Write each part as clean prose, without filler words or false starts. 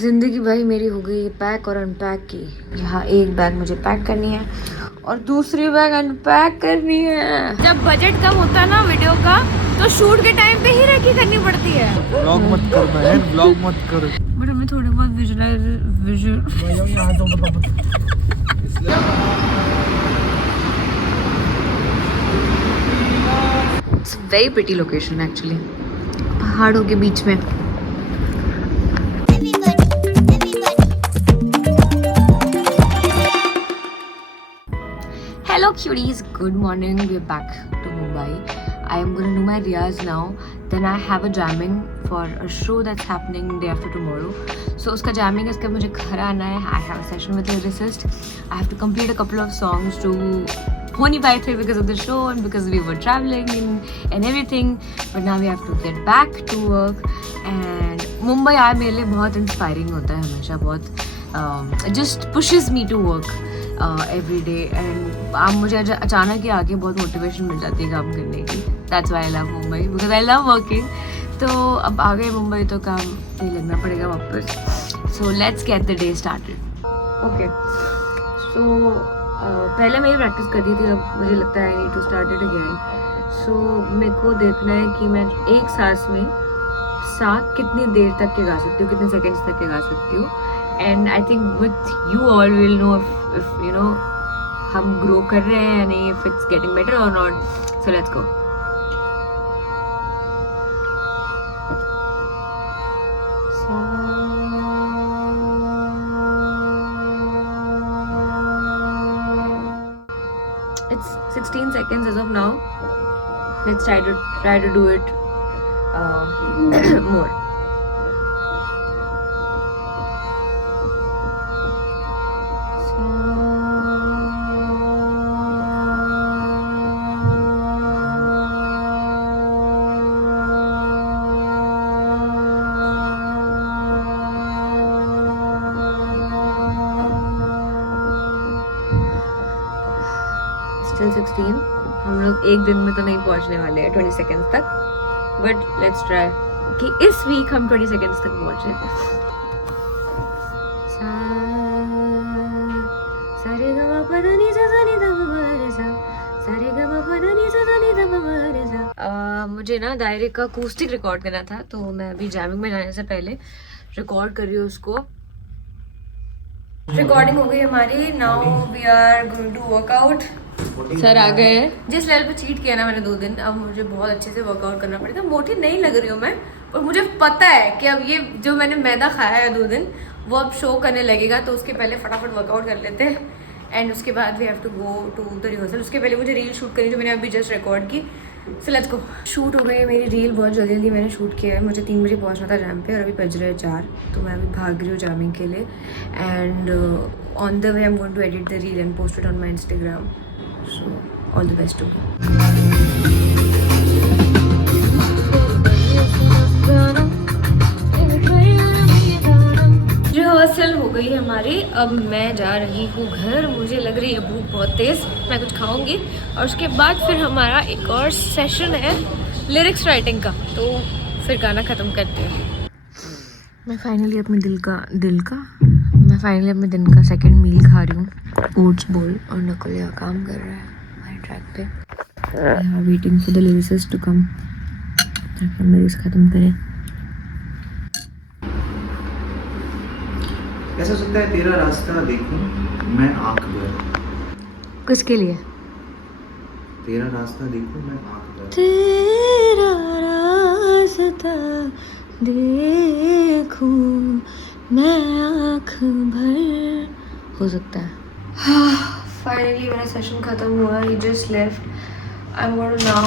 ज़िंदगी भाई मेरी हो गई है पैक और अनपैक की। यहाँ एक बैग मुझे पैक करनी है और दूसरी बैग अनपैक करनी है। जब बजट कम होता है ना वीडियो का तो शूट के टाइम पे ही रेकी करनी पड़ती है। व्लॉग मत कर बहन, व्लॉग मत कर। बट हमें थोड़े बहुत visual it's very pretty location actually, पहाड़ों के बीच में। Hello cuties, good morning. We're back to Mumbai. I am going to do my riyaz now. Then I have a jamming for a show that's happening day after tomorrow. So uska jamming is ke mujhe ghar aana hai. I have a session with a lyricist. I have to complete a couple of songs to ho nahi paaye the because of the show and because we were traveling and everything. But now we have to get back to work. And Mumbai आए मेरे लिए बहुत inspiring होता है हमेशा, बहुत just pushes me to work. Every day and आप मुझे अचानक ही आके बहुत मोटिवेशन मिल जाती है काम करने की। That's why I love Mumbai because I love working. तो अब आ गए मुंबई तो काम ही लगना पड़ेगा वापस। So let's get the day started. Okay so पहले मैं ये प्रैक्टिस कर रही थी, अब मुझे लगता है I need to start it again. So मेरे को देखना है कि मैं एक सांस में कितनी देर तक के गा सकती हूँ, कितने सेकेंड्स तक के गा सकती हूँ। And I think with you all we'll know if you know हम grow कर रहे हैं या नहीं, if it's getting better or not. So let's go. It's 16 seconds as of now. Let's try to do it more. Still 16. हम लोग एक दिन में तो नहीं पहुंचने वाले हैं 20 सेकेंड्स तक, बट लेट्स ट्राई कि इस वीक हम 20 सेकेंड्स तक पहुंचे। मुझे ना डायरी का अकॉस्टिक रिकॉर्ड करना था, तो मैं अभी जैमिंग में जाने से पहले रिकॉर्ड कर रही हूँ उसको। रिकॉर्डिंग हो गई हमारी। Now we are going to work out. Sir आ गए हैं। जिस लेवल पे चीट किया ना मैंने 2 दिन, अब मुझे बहुत अच्छे से वर्कआउट करना पड़ेगा। मोटी नहीं लग रही हूँ मैं, और मुझे पता है कि अब ये जो मैंने मैदा खाया है 2 दिन वो अब शो करने लगेगा, तो उसके पहले फटाफट वर्कआउट कर लेते हैं। एंड उसके बाद we have to go to the rehearsal. उसके पहले मुझे रील शूट करनी जो मैंने अभी जस्ट रिकॉर्ड की। So let's go. शूट हो गई मेरी रील, बहुत जल्दी मैंने शूट किया है। मुझे 3 बजे पहुंचना था जैम पे और अभी बज रहे हैं 4, तो मैं अभी भाग रही हूँ जैमिंग के लिए। And on the way I am going to edit the reel and post it on my Instagram. So all the best to me. Rehearsal हो गई हमारी, अब मैं जा रही हूँ घर। मुझे लग रही है भूख बहुत तेज़, मैं कुछ खाऊंगी और उसके बाद फिर हमारा एक और सेशन है लिरिक्स राइटिंग का, तो फिर गाना ख़त्म करते हैं। मैं फाइनली अपने दिन का सेकंड मील खा रही हूँ। ओट्स बोल और नकल यहाँ काम कर रहा है हमारे ट्रैक पे, waiting for the lyricist to come ताकि हम लिरिक्स ख़त्म करें। ऐसा सकता है तेरा रास्ता देखूं मैं आंख भर। किसके लिए? तेरा रास्ता देखूं मैं आंख भर। तेरा रास्ता देखूं मैं आँख भर, हो सकता है। फाइनली मेरा सेशन खत्म हुआ। He just left. I am going to now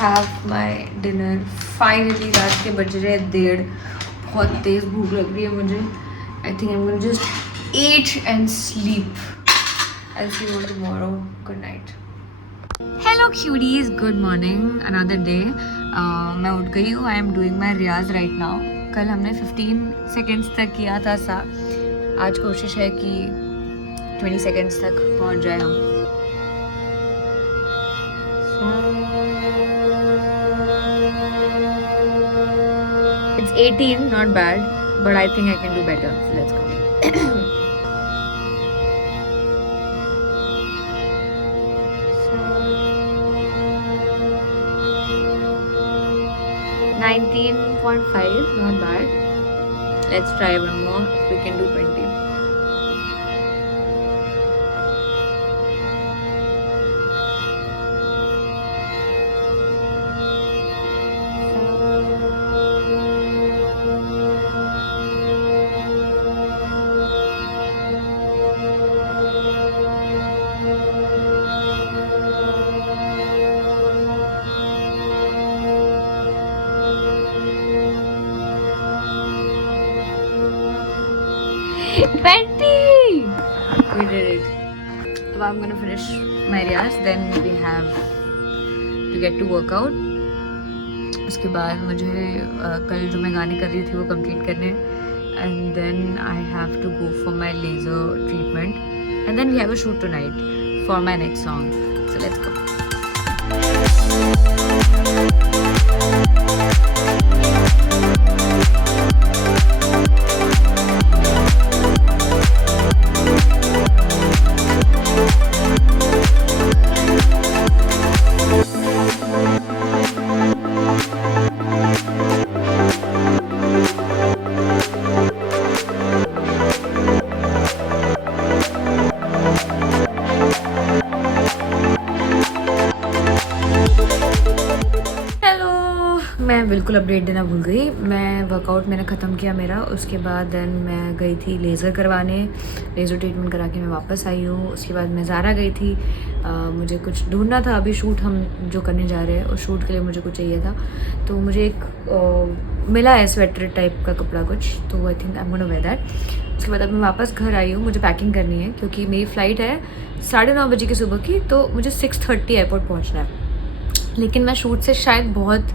have my dinner. Finally रात के बज रहे 1:30। बहुत तेज़ भूख लग रही है मुझे। I think I'm gonna just eat and sleep. I'll see you tomorrow. Good night. Hello cuties, good morning. Another day. मैं उठ गई हूँ. I am doing my Riyaz right now. कल हमने 15 seconds तक किया था सा. आज कोशिश है कि 20 seconds तक पहुँच जाए हम. It's 18, not bad. but I think I can do better. So let's go. 19.5, not bad. Let's try one more. If we can do 20. We did it. So I'm gonna finish my riyaz. Then we have to get to workout. उसके बाद मुझे कल जो मैं गाने कर रही थी वो कंप्लीट करने and then I have to go for my laser treatment and then we have a shoot tonight for my next song. So let's go. मैं बिल्कुल अपडेट देना भूल गई. मैं वर्कआउट मैंने ख़त्म किया मेरा. उसके बाद देन मैं गई थी लेज़र करवाने. लेज़र ट्रीटमेंट करा के मैं वापस आई हूँ. उसके बाद मैं ज़ारा गई थी. मुझे कुछ ढूंढना था. अभी शूट हम जो करने जा रहे हैं उस शूट के लिए मुझे कुछ चाहिए था. तो मुझे एक मिला है स्वेटर टाइप का कपड़ा कुछ. तो I think I am gonna wear that. उसके बाद अब मैं वापस घर आई हूँ. मुझे पैकिंग करनी है क्योंकि मेरी फ़्लाइट है 9:30 बजे की सुबह की. तो मुझे 6:30 एयरपोर्ट पहुँचना है. लेकिन मैं शूट से शायद बहुत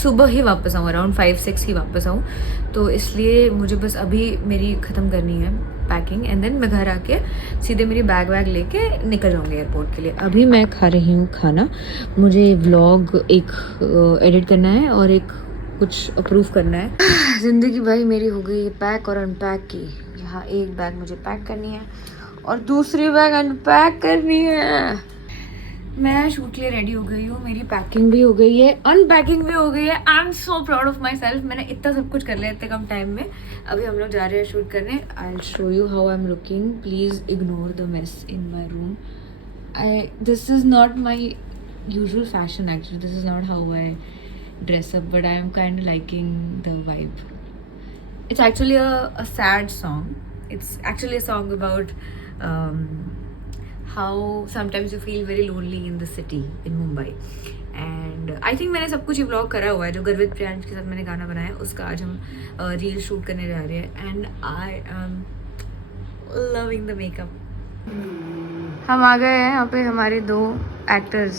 सुबह ही वापस आऊँ. अराउंड 5-6 ही वापस आऊँ. तो इसलिए मुझे बस अभी मेरी ख़त्म करनी है पैकिंग एंड देन मैं घर आके सीधे मेरी बैग वैग लेके निकल जाऊँगी एयरपोर्ट के लिए. अभी मैं खा रही हूँ खाना. मुझे व्लॉग एक एडिट करना है और एक कुछ अप्रूव करना है. ज़िंदगी भाई मेरी हो गई है पैक और अनपैक की. यहाँ एक बैग मुझे पैक करनी है और दूसरी बैग अनपैक करनी है. मैं शूट के लिए रेडी हो गई हूँ. मेरी पैकिंग भी हो गई है, अनपैकिंग भी हो गई है. आई am so proud of my self. मैंने इतना सब कुछ कर लिया इतने कम टाइम में. अभी हम लोग जा रहे हैं शूट करने. I will show you how I am looking. Please ignore the mess in my room. This is not my usual fashion actually. This is not how I dress up but I am kind liking the vibe. It's actually a sad song. It's actually a song about how sometimes you feel very lonely in the city in Mumbai. And I think मैंने सब कुछ vlog करा हुआ है. जो गर्वित प्रियांश के साथ मैंने गाना बनाया उसका आज हम रील शूट करने जा रहे हैं. And I am loving the makeup. हम आ गए हैं. यहाँ पे हमारे 2 एक्टर्स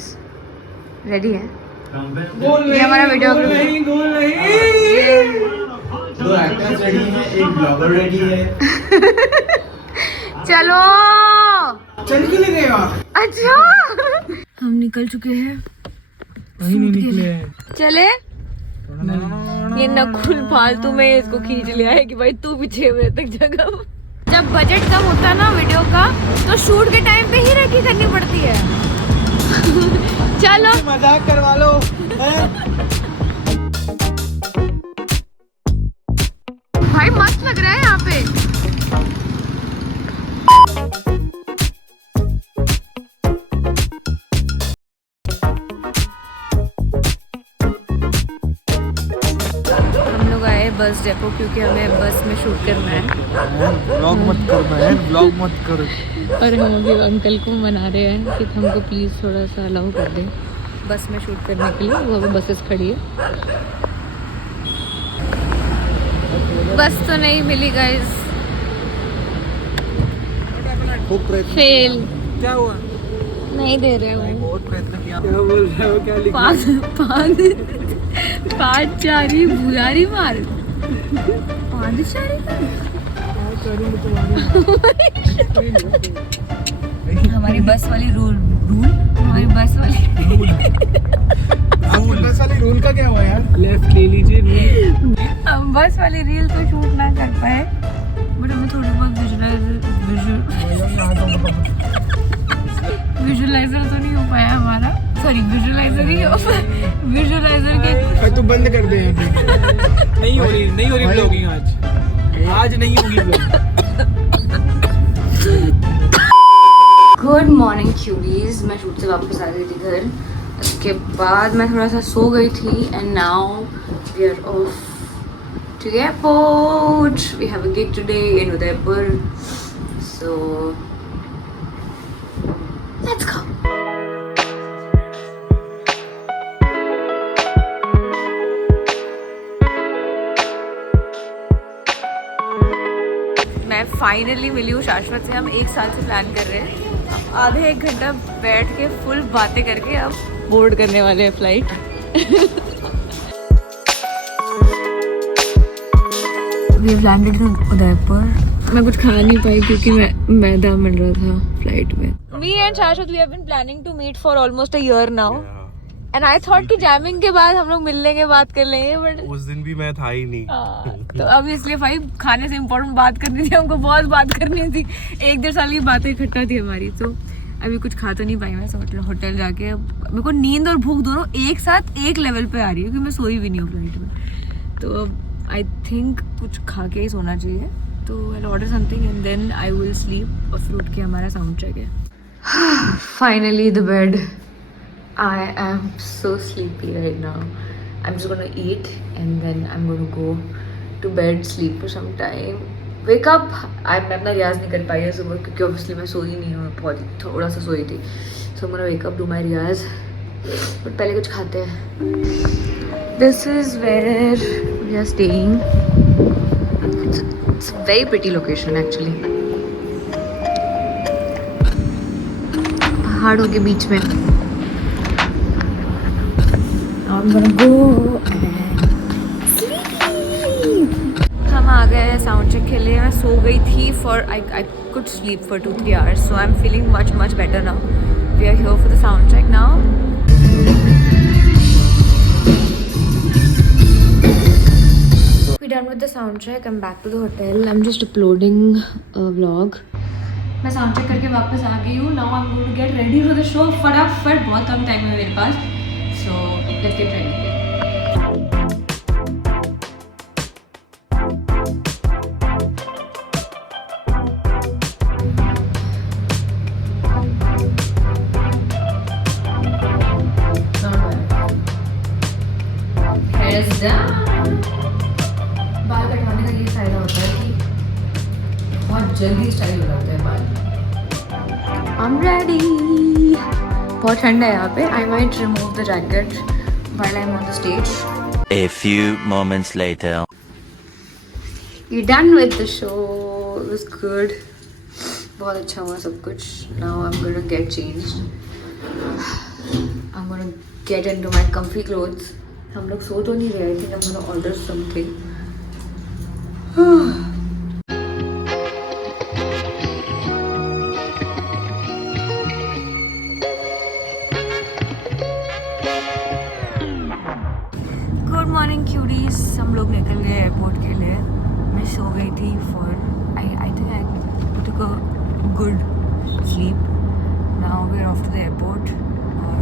रेडी हैं. ये हमारा वीडियोग्राफर. 2 एक्टर्स रेडी हैं, एक ब्लॉगर रेडी है. चलो चल के ले गए आप. अच्छा हम निकल चुके हैं. नहीं निकले. चले. ये नकुल फालतू में इसको खींच लिया है कि भाई तू भी 6 बजे तक जगह. जब बजट कम होता ना वीडियो का तो शूट के टाइम पे ही रेकी करनी पड़ती है. चलो मजाक करवा लो. भाई मस्त लग रहा है यहाँ पे. हम लोग आए बस डेपो क्योंकि हमें बस में शूट करना है. व्लॉग मत करना है. व्लॉग मत करो. और हम अभी अंकल को मना रहे हैं कि हमको प्लीज़ थोड़ा सा अलाउ कर दें बस में शूट करने के लिए. वो अभी बसेस खड़ी है. बस तो नहीं मिली गाइस. फेल. क्या हुआ? नहीं दे रहे हो. बहुत प्रयत्न किया. क्या बोल रहे हो? क्या लिखा? पादचारी बुलारी मार. पादचारी हमारी बस वाली रूल हमारी बस वाली बस वाली रूल का क्या हुआ यार? लेफ्ट ले लीजिए रूल। हम बस वाली रील तो शूट ना कर पाए बट हमें थोड़ी बहुत विजुअलाइजर तो नहीं हो पाया हमारा, सॉरी विजुअलाइजर ही हो विजुअलाइजर के तू बंद कर दे अभी। नहीं हो रही ब्लॉगिंग आज नहीं होगी ब्लॉगिंग। Good morning curies. मैं शूट से वापस आ गई थी घर, उसके बाद मैं थोड़ा सा सो गई थी and now we are off to the airport. We have a gig today in Udaipur, so let's go. मैं फाइनली मिली हूँ शाश्वत से। हम एक साल से प्लान कर रहे हैं, आधे एक घंटा बैठ के फुल बातें करके अब बोर्ड करने वाले हैं flight. We have landed in Udaipur. मैं कुछ खा नहीं पाई क्योंकि मैदा मिल रहा था फ्लाइट में। Me and Shashwat, we have been planning to meet for almost a year now. And I thought कि जैमिंग के बाद हम लोग मिल लेंगे, बात कर लेंगे, बट उस दिन भी मैं था ही नहीं। तो अभी इसलिए भाई खाने से इम्पोर्टेंट बात करनी थी, हमको बहुत बात करनी थी। 1-1.5 साल की बातें इकट्ठा थी हमारी, तो अभी कुछ खा तो नहीं पाई मैं। होटल जाके मेरे को नींद और भूख दोनों एक साथ एक लेवल पे आ रही है क्योंकि मैं सोई भी नहीं हूँ फ्लाइट में। तो अब आई थिंक कुछ खा के ही सोना चाहिए, तो I order something and then I will sleep. और फिर उठ के हमारा साउंड चेक है। Finally the bed. I am so sleepy right now. I am just gonna eat and then I am gonna go to bed, sleep for some time, wake up. मैं अपना रियाज नहीं कर पाई है सुबह क्योंकि ऑब्वियसली मैं सोई नहीं हूँ, बहुत थोड़ा सा सोई थी। So I am gonna wake up, do my riyaz, but पहले कुछ खाते हैं। This is where we are staying. It's a very pretty location actually. पहाड़ों के बीच में। I'm gonna go and sleep. हम आ गए साउंड चेक के लिए। मैं सो गई थी for I could sleep for 2-3 hours, so I'm feeling much better now. We are here for the sound check now. Done with the sound check. I'm back to the hotel. I'm just uploading a vlog. मैं sound check करके वापस आ गई हूँ. Now I'm going to get ready for the show. फटाफट, बहुत कम time है मेरे पास. So let's get ready. Heads down. बाल कटवाने का ये फायदा होता है कि बहुत जल्दी स्टाइल हो जाता है बाल। I'm ready. बहुत ठंड है यहाँ पे। I might remove the jacket while I'm on the stage. A few moments later. We're done with the show. It was good. बहुत अच्छा हुआ सब कुछ. Now I'm gonna get changed. I'm gonna get into my comfy clothes. हम लोग सो तो नहीं रहे थे. I'm gonna order something. Good morning curies. हम लोग निकल गए एयरपोर्ट के लिए। मैं सो गई थी for I think I took a good sleep. Now we are off to the airport और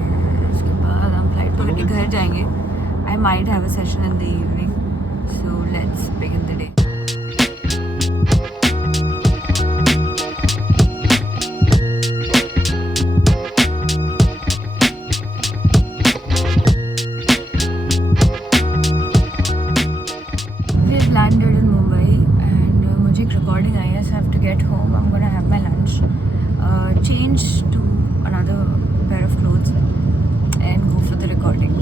उसके बाद हम फ्लाइट पकड़ के घर जाएंगे। I might have a session in the evening, so let's begin the day. Landed in Mumbai and मुझे एक recording आई है, so I have to get home. I'm gonna have my lunch, change to another pair of clothes and go for the recording.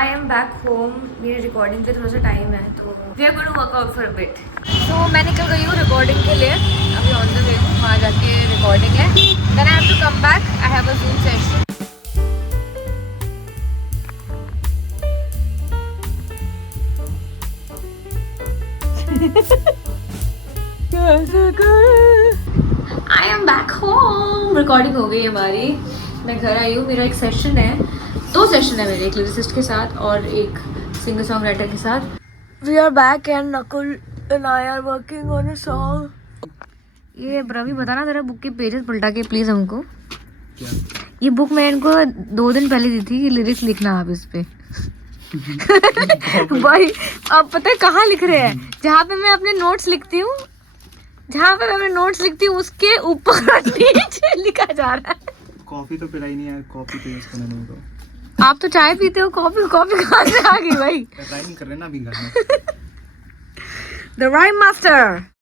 I am back home. मेरी recording के थोड़ा सा time है तो we are going to work out for a bit. So मैं निकल गई हूँ recording के लिए, अभी on the way हूँ, वहाँ जाके recording है. Then I have to come back. I have a Zoom session. I am back home. Recording हो गई हमारी, मैं घर आई हूँ, मेरा एक सेशन है। 2 सेशन है मेरे, एक लिरिसिस्ट के साथ और एक सिंगर सॉन्ग राइटर के साथ. We are back and Nakul and I are working on a song. ये रवि बताना तेरा बुक के पेजेस पलटा के प्लीज हमको. क्या? ये बुक मैं इनको 2 दिन पहले दी थी कि लिरिक्स लिखना आप इस पे. भाई आप पता है कहाँ लिख रहे हैं? जहाँ पे मैं अपने नोट्स लिखती हूँ, उसके ऊपर नीचे लिखा जा रहा है. कॉफी तो पिलाई नहीं यार, कॉफी तो यूज करना नहीं तो. आप तो चाय पीते हो, कॉफी कहाँ से आ गई भाई? ट्राई नहीं कर रहे ना अभी घर में. The rhyme master.